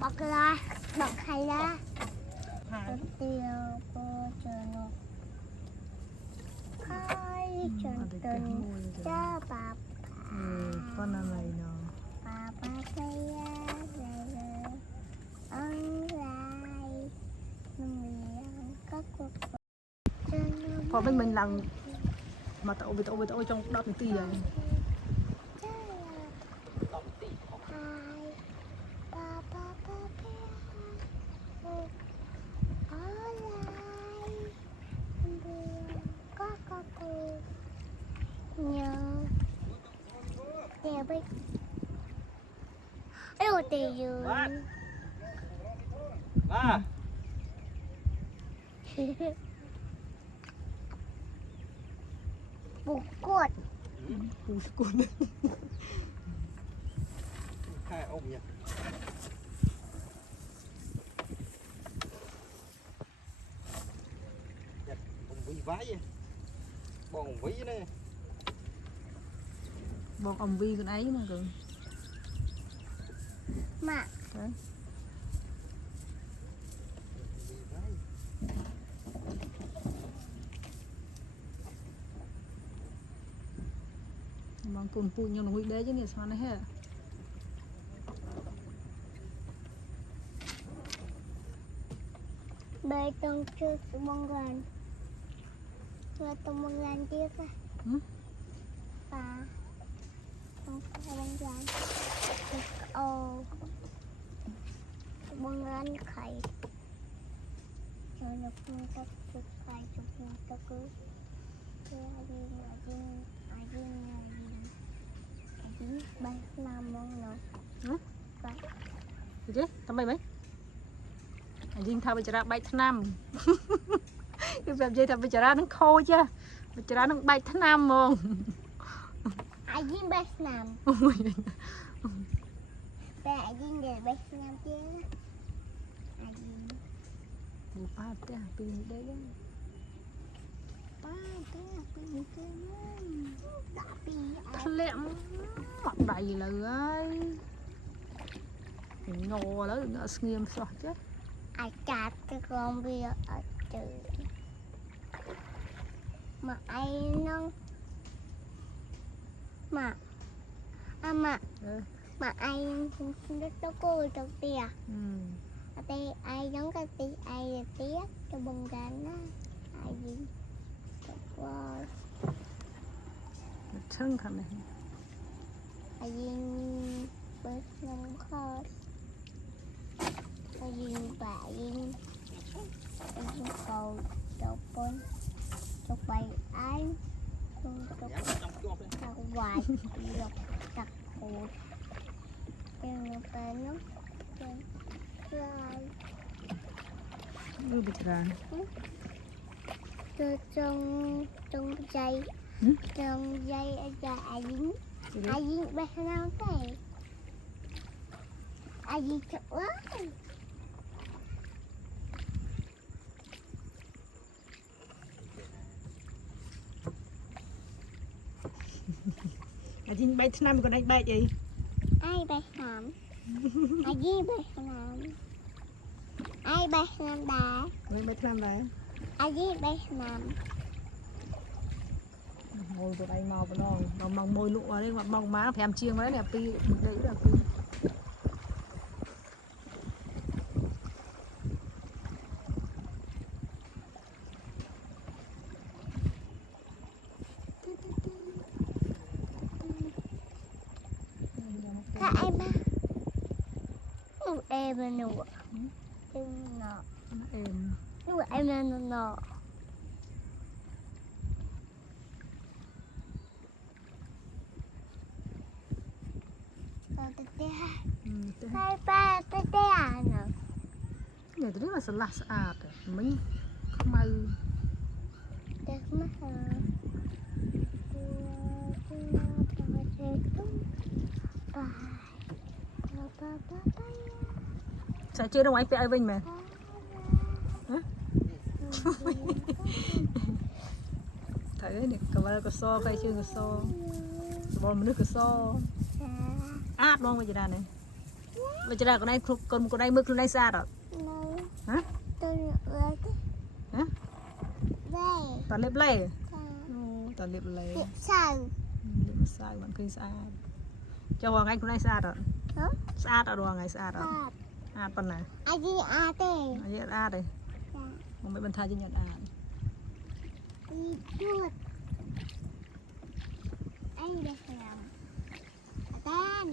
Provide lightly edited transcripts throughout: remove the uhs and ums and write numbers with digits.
bọc ra bọc hay ra tiêu cô chờ hai chân tình cha bà con là này nó bà tay về ăn lại mình có cuộcพอmình làm mà tao với tao trong đợt tí à Aduh, tidur. Ba. Bukut. Bukut. Hai ông nhỉ. Nhặt ông Vĩ vái vậy. Bọn ông Vĩ này. Bọn ông Vi con ấy mà cường. Mà. Đấy. Mang cồn pui nhau nó đế chứ này sao này hết. Bê tông chưa bông gần. Bê tông bông gần tiếp á. Và không có bông gần. Ồ. Bông gần khẩy. Cho nó không có chụp khẩy chụp nó có cứ. Bay làm mong nó. Vậy. Gì chứ? Tao bay mấy? Anh thao bây giờ bay Nam. Cái việc gì thằng bây giờ nó khô chứ. Bây giờ nó bay Nam mong. Anh đi bay Nam. Anh đi để bay Nam chứ. Anh đi. Bố ba té từ đây đó. Ba té từ đây đó. Thật lẹm. Mặt đầy là ơi. Ngô đó nó nghiêm sọt chứ. Ai chặt cái con bia ở chữ. Mà anh nó mà mà anh nó cô đầu tiên đây ai giống cái tí ai là tiếc cho bông gan á ai gì wow chân khăn này ai gì bớt nông kho ai gì bà gì cầu chọc con chọc bày ai chọc chọc hoài chọc chặt hụt trên nó tên nó như bây giờ trong dây trong dây giờ ai dính bé nào thế ai dính chặt quá anh bay Nam còn anh bay gì ai bay Nam ai dính bay Nam ai bay Nam đá bay Nam đấy ai dính bay Nam ngồi tụi anh màu nó mong môi nụ đấy hoặc mong má thèm chiêng đấy đẹp pi đấy là pi em là nụ em nọ em nhưng mà em là nọ hai ba tê à nè này rất là sạch mình không ai đẹp mắt sẽ chơi đâu anh phải vinh mà thấy này cầm vào cái so phải chơi cái so บอลมันนึกคือโซ่อาดลองไปจะได้ไหนไปจะได้ก็ได้ครุกคนก็ได้มือคนได้ซาดอ่ะฮะ ตัวเล็ก ฮะ ได้ ตอนเล็บเล่ตอนเล็บเล่ เก็บสั่ง เล็บสายมันคือสะอาดจะว่าไงคนได้สะอาดอ่ะสะอาดอ่ะว่าไงสะอาดอ่ะ ขาด อาดปนนะ อันนี้อาเต้ อันนี้อาดเลยมันไม่บรรทายจะหยัดอาด อีจุดไอ้เด็กเราอาเต้น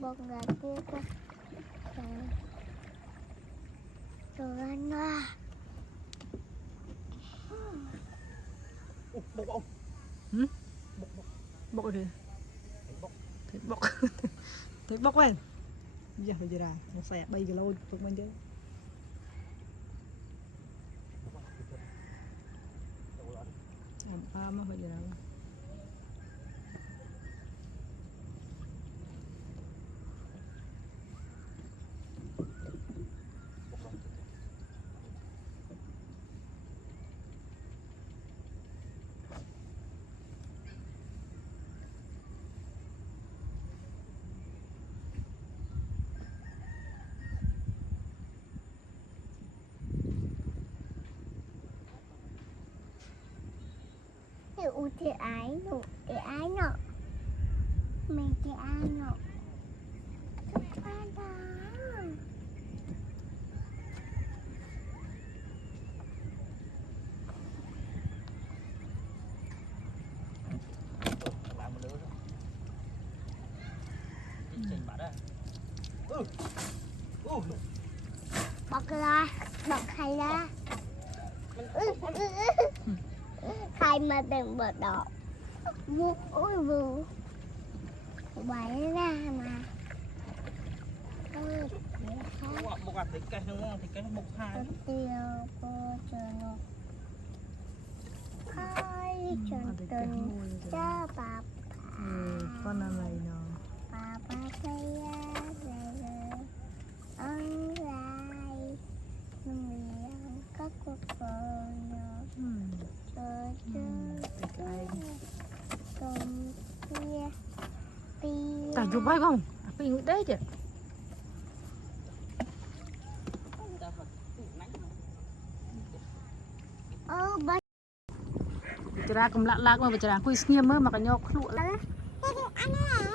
bông gà kia cơ trời anh à bốc đi thấy bốc thấy bốc lên giờ phải giờ ra nó xẻ bay cái lâu tụi mình chứ mà phải giờ ra ui thì ái nụ thì ái nọ mình thì ai nọ ba đó làm một đứa thôi chỉnh bạn á bọc ra bọc khay ra khay mà đừng bật đỏ vu ôi vu bày ra mà một hạt thịt cây ngon thịt cây nó một hai tiêu cô trường khai trường tình cho bà con là này nó bà xây ra ăn lại mình có cuộc phần chơi cùng kia cả chụp bay không phi ngự đấy chứ ba bicara cầm lạ lạ mà bicara kuis nghiêm mà cái nhóc lụa anh hả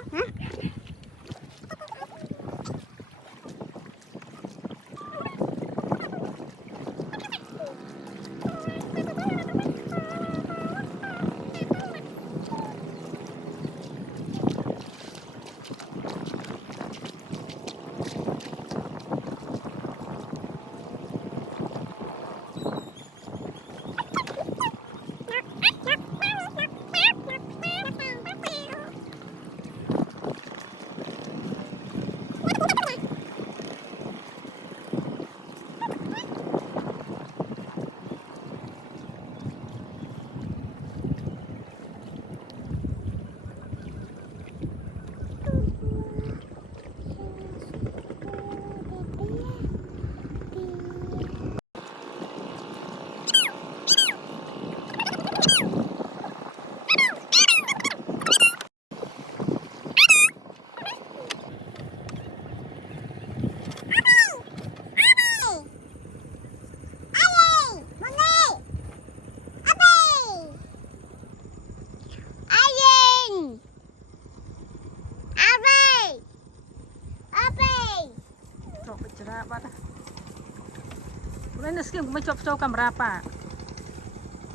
Ini skim cuma cop kamera apa?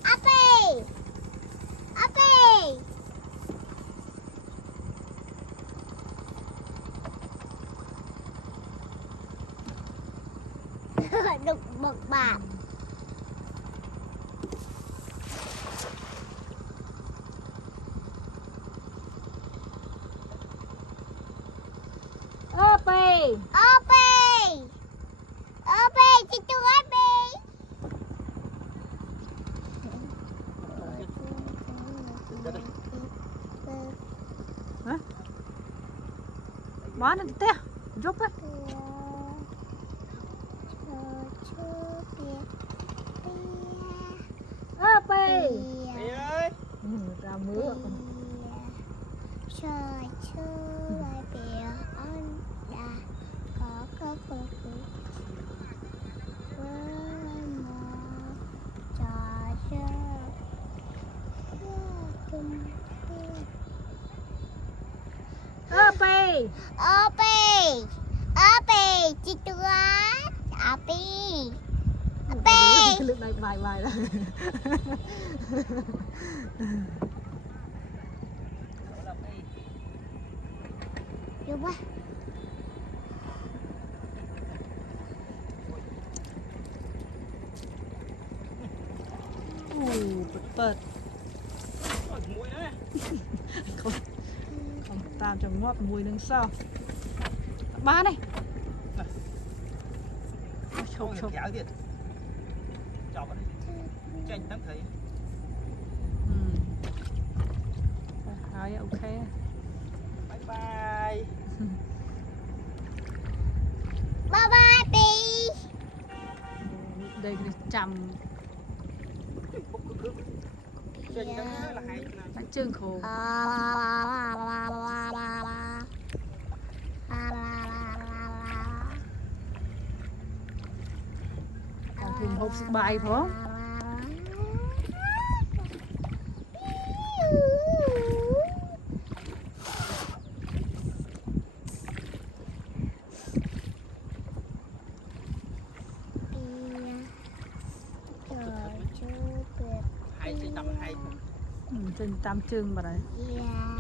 Api. Đục bậc bạc. Api, cucu api. Má nó té. Giúp đấy. Ơ bê. Ê ơi. Ra mưa. Trời chưa lại bìa ơn đã có cơ cơ cơ với một trò chơi Ơ bê. Ope Ope chị tua Ope Ope Cái lực này bài bài đó. Được quá Bật. Ôi, muỗi nữa. Không. Không tao cho ngót mùi nâng sao. Ba này. Chộp chộp. Kéo tiền. Chọc vào đây. Chanh tắm thấy. Rồi, ok. Bye bye. Bye bye Pi Đây là chầm Chanh tắm rất là hay. bánh trưng khổ. Còn thùng hộp sức bài phải không? Hay chị tắm hay. Trên tam trưng mà đấy. Yeah.